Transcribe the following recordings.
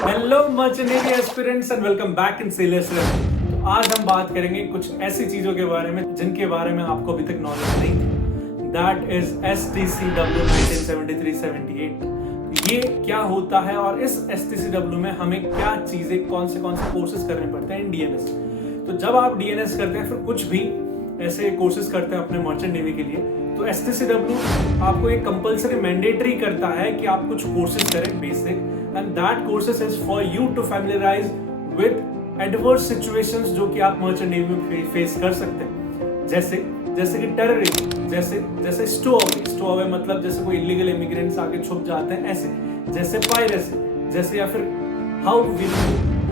Hello merchant navy aspirants and welcome back in sailors rap. तो आज हम बात करेंगे कुछ ऐसी चीजों के बारे में जिनके बारे में आपको अभी तक नॉलेज नहीं थी। That is STCW 1973-78। ये क्या होता है और इस STCW में हमें क्या चीजें कौन से कोर्सेज करने पड़ते हैं इन DNS। तो जब आप DNS करते हैं फिर कुछ भी ऐसे कोर्सेज करते हैं अपने मर्चेंट नेवी के लिए, तो STCW आपको एक कंपलसरी मैंडेटरी करता है कि आप कुछ कोर्सेज करें basic, and that courses is for you to familiarize with adverse situations जो कि आप मर्चेंट नेवी में फेस कर सकते हैं, जैसे कि टेररिज्म, जैसे स्टोअवे मतलब जैसे कोई इलीगल इमिग्रेंट्स आके छुप जाते हैं ऐसे, जैसे पायरेसी, जैसे या फिर how will you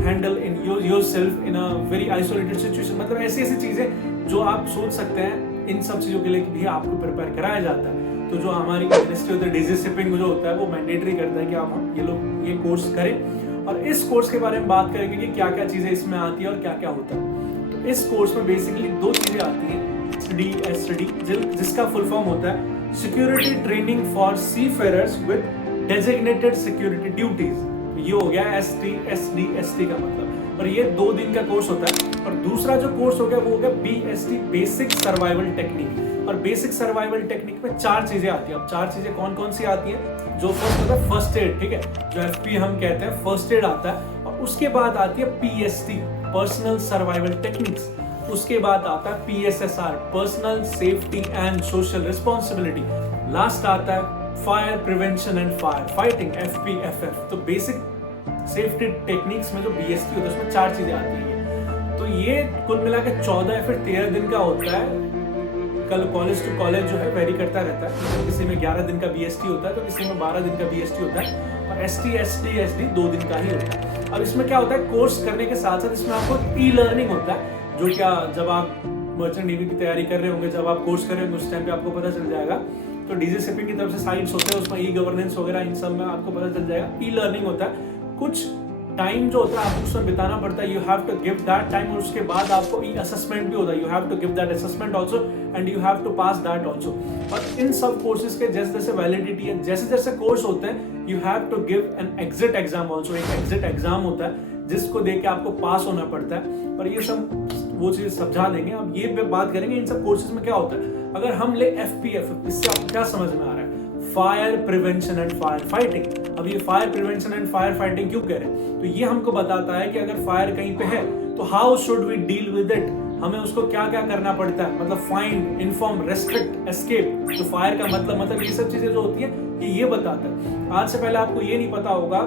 handle in yourself in a very isolated situation. मतलब ऐसी ऐसी चीजें जो आप सोच सकते हैं, इन सब चीजों के लिए भी आपको प्रिपेयर कराया जाता है। तो जो हमारी मिनिस्ट्री होता है DG जो होता है वो मैंडेटरी करता है कि आप ये कोर्स करें, और इस कोर्स के बारे में बात करेंगे कि क्या क्या चीजें इसमें आती है और क्या क्या होता है। तो इस कोर्स में बेसिकली दो चीजें आती हैं, STD जिसका फुल फॉर्म होता है security training for seafarers with designated security duties. ये हो गया ST का मतलब, और ये 2 दिन का कोर्स होता है। और दूसरा जो कोर्स हो गया वो हो गया BST बेसिक सर्वाइवल टेक्निक। और बेसिक सर्वाइवल टेक्निक में 4 चीजें आती हैं। अब 4 चीजें कौन कौन सी आती हैं? जो फर्स्ट होता है फर्स्ट एड, ठीक है, जो FP हम कहते हैं, फर्स्ट एड आता है। और उसके बाद आती है PST पर्सनल सर्वाइवल टेक्निक्स। उसके बाद आता है PSSR personal safety and social responsibility. Last आता है fire prevention and fire fighting FPFF। तो बेसिक सेफ्टी टेक्निक्स में जो BST होता है उसमें 4 चीजें आती हैं। तो ये कुल मिला के 14 या फिर 13 दिन का होता है। कल कॉलेज टू कॉलेज जो है वेरी करता रहता है, तो किसी में 11 दिन का BST होता है, तो किसी में 12 दिन का BST होता है, और ST 2 दिन का ही होता है। अब इसमें क्या होता है, कोर्स करने के साथ साथ इसमें आपको E-लर्निंग होता है, जो क्या जब आप मर्चेंट नेवी की तैयारी कर रहे होंगे, जब आप कोर्स कर रहे होंगे उस टाइम पे आपको पता चल जाएगा। तो DG की तरफ से साइट्स होते हैं, उसमें E-गवर्नेंस वगैरह इन सब में आपको पता चल जाएगा। E-लर्निंग होता है, कुछ टाइम जो होता है आपको उसमें बिताना पड़ता है, you have to give that time, और उसके बाद आपको असेसमेंट भी होता है, you have to give that assessment also and you have to pass that also. और इन सब कोर्सेज के जैसे जैसे वैलिडिटी है, जैसे जैसे कोर्स होते हैं, you have to give an exit exam also. एक एग्जिट एग्जाम होता है जिसको देके आपको पास होना पड़ता है, और ये सब वो चीज समझा देंगे। अब ये बात करेंगे इन सब कोर्सेज में क्या होता है। अगर हम ले FPFF, इससे आपको क्या समझ में आ रहा है? Fire prevention and fire fighting. अब ये fire prevention and fire fighting क्यों कह रहे हैं? तो ये हमको बताता है कि अगर फायर कहीं पे है तो how should we deal with it, हमें उसको क्या क्या करना पड़ता है। मतलब फाइंड, इन्फॉर्म, रेस्ट्रिक्ट, एस्केप। तो फायर का मतलब ये सब चीजें जो होती है ये बताता है। आज से पहले आपको ये नहीं पता होगा,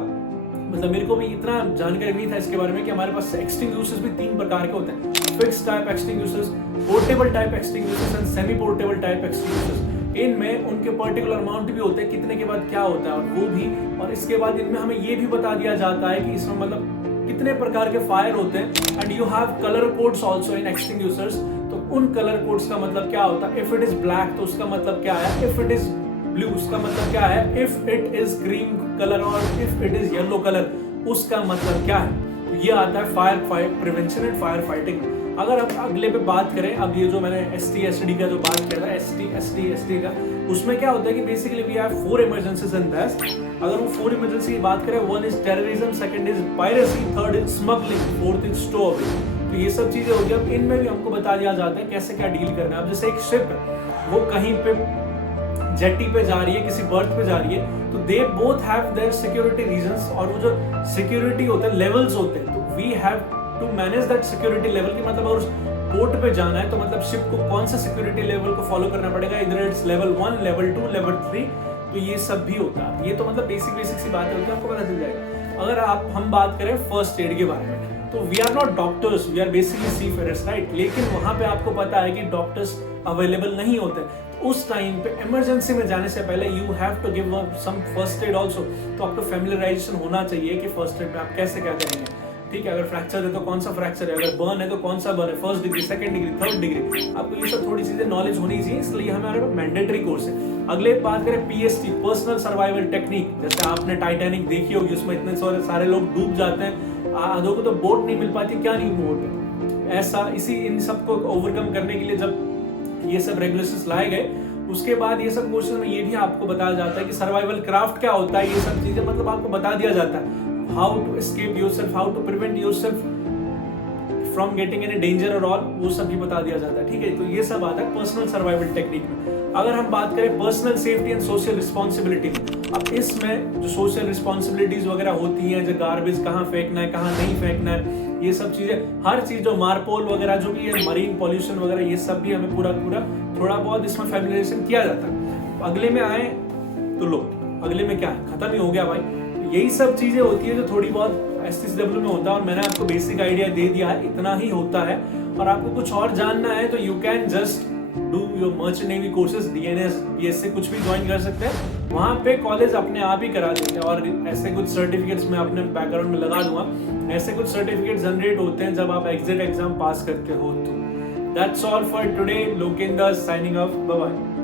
मतलब मेरे को भी इतना जानकारी नहीं था इसके बारे में, कि हमारे पास एक्सटिंग्विशर्स भी 3 प्रकार के होते हैं। Fixed type extinguishers, portable type extinguishers and semi portable type extinguishers. इनमें उनके पर्टिकुलर अमाउंट भी होते हैं, कितने के बाद क्या होता है और वो भी। और इसके बाद इनमें हमें ये भी बता दिया जाता है कि इसमें मतलब कितने प्रकार के फायर होते हैं। And you have colour codes also in extinguishers. तो उन कलर कोड्स का मतलब क्या होता है? इफ इट इज ब्लैक तो उसका मतलब क्या है, इफ इट इज ब्लू उसका मतलब क्या है, if it is cream colour और if it is yellow colour उसका मतलब क्या है। तो ये आता है fire prevention and fire fighting. अगर अब अगले पे बात करें, अब ये जो मैंने ST का जो बात किया था, ST का, उसमें क्या होता है कि basically we have 4 emergencies in that. अगर वो 4 इमरजेंसी की बात करें, 1 is terrorism, 2nd is piracy, 3rd is smuggling, 4th is stowaway. तो ये सब चीजें हो गई। अब इनमें भी हमको बता दिया जाता है कैसे क्या डील करना है। अब जैसे एक शिप है, वो कहीं पे जेटी पे जा रही है, किसी बर्थ पे जा रही है, तो they both have their security reasons, और वो जो सिक्योरिटी होते हैं लेवल्स होते हैं, तो we have to manage that security level. की मतलब अगर उस पोर्ट पे जाना है तो मतलब शिप को कौन सा सिक्योरिटी लेवल को फॉलो करना पड़ेगा, इधर इट्स लेवल 1, लेवल 2, लेवल 3। तो ये सब भी होता है। ये तो मतलब बेसिक सी बातें होती है, आपको पता चल जाएगा। अगर हम बात करें फर्स्ट एड के बारे में, तो we are not doctors, we are basically seafarers, right. लेकिन वहां पे आपको पता है कि डॉक्टर्स अवेलेबल नहीं होते। उस टाइम पे इमरजेंसी में जाने से पहले you have to give some first aid also. तो आपको फैमिलियराइजेशन होना चाहिए कि फर्स्ट एड में आप कैसे क्या करेंगे, ठीक है। अगर फ्रैक्चर है तो कौन सा फ्रैक्चर है, अगर बर्न है तो कौन सा बर्न है, 1st degree, 2nd degree, 3rd degree, आपको ये सब थोड़ी चीजें नॉलेज होनी चाहिए, इसलिए हमारे मैंडेटरी कोर्स है। अगले बात करें PST पर्सनल सर्वाइवल टेक्निक। जैसे आपने टाइटैनिक देखी होगी, उसमें इतने सारे लोग डूब जाते हैं, आधों को तो बोट नहीं मिल पाती, क्या नहीं बोट ऐसा। इन सबको ओवरकम करने के लिए जब ये सब रेगुलेशंस लाए गए, उसके बाद ये सब कोर्सेज में ये भी आपको बताया जाता है कि सर्वाइवल क्राफ्ट क्या होता है। ये सब चीजें मतलब आपको बता दिया जाता है। How to escape yourself, how to prevent yourself from getting any danger और ऑल, वो सब भी बता दिया जाता है, ठीक है। तो ये सब आता है पर्सनल सर्वाइवल टेक्निक में। अगर हम बात करें personal safety and social responsibility, अब इसमें जो सोशल रिस्पॉन्सिबिलिटीज वगैरह होती हैं, जो गार्बेज कहाँ फेंकना है कहाँ नहीं फेंकना है, ये सब चीजें, हर चीज जो मारपोल वगैरह जो भी है, मरीन पॉल्यूशन वगैरह, ये सब भी हमें पूरा थोड़ा बहुत इसमें फैमिलियराइजेशन किया जाता है। अगले में आए तो लो, अगले में क्या है, खत्म ही हो गया भाई। तो यही सब चीजें होती है जो थोड़ी बहुत STCW में होता है, और मैंने आपको बेसिक आइडिया दे दिया है, इतना ही होता है। और आपको कुछ और जानना है तो you can just do your merchant navy courses, DNS BSc कुछ भी ज्वाइन कर सकते हैं, वहाँ पे कॉलेज अपने आप ही करा देते हैं। और ऐसे कुछ सर्टिफिकेट्स मैं अपने बैकग्राउंड में लगा दूंगा, ऐसे कुछ सर्टिफिकेट जनरेट होते हैं जब आप एग्जिट एग्जाम पास करते हो। तो that's all for today, Lokendra signing off, bye bye.